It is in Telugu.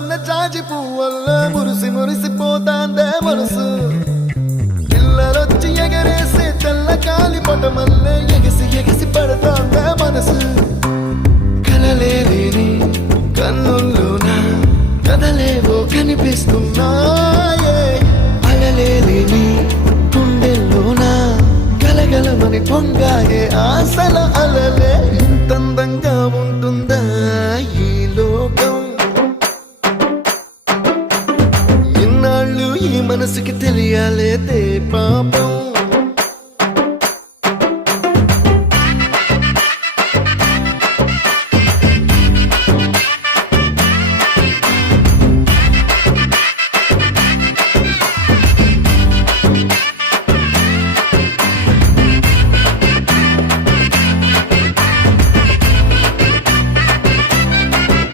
సన్న జాజి పువ్వల్ల మురిసిపోతాందే మనసు పిల్లలొచ్చి ఎగరేసే తెల్ల కాలి పటమల్లే ఎగిసి పడతాందే మనసు కలలేని కన్నుల్లోన కదలేవో కనిపిస్తున్నాయే అలలేని గుండెల్లోన గలగలమని పొంగాయే ఆశల అలలే ఇంతందంగా ఉంటుందా ఈ లోకం ఇన్నాళ్ళు ఈ మనసుకి తెలియాలేదే పాపం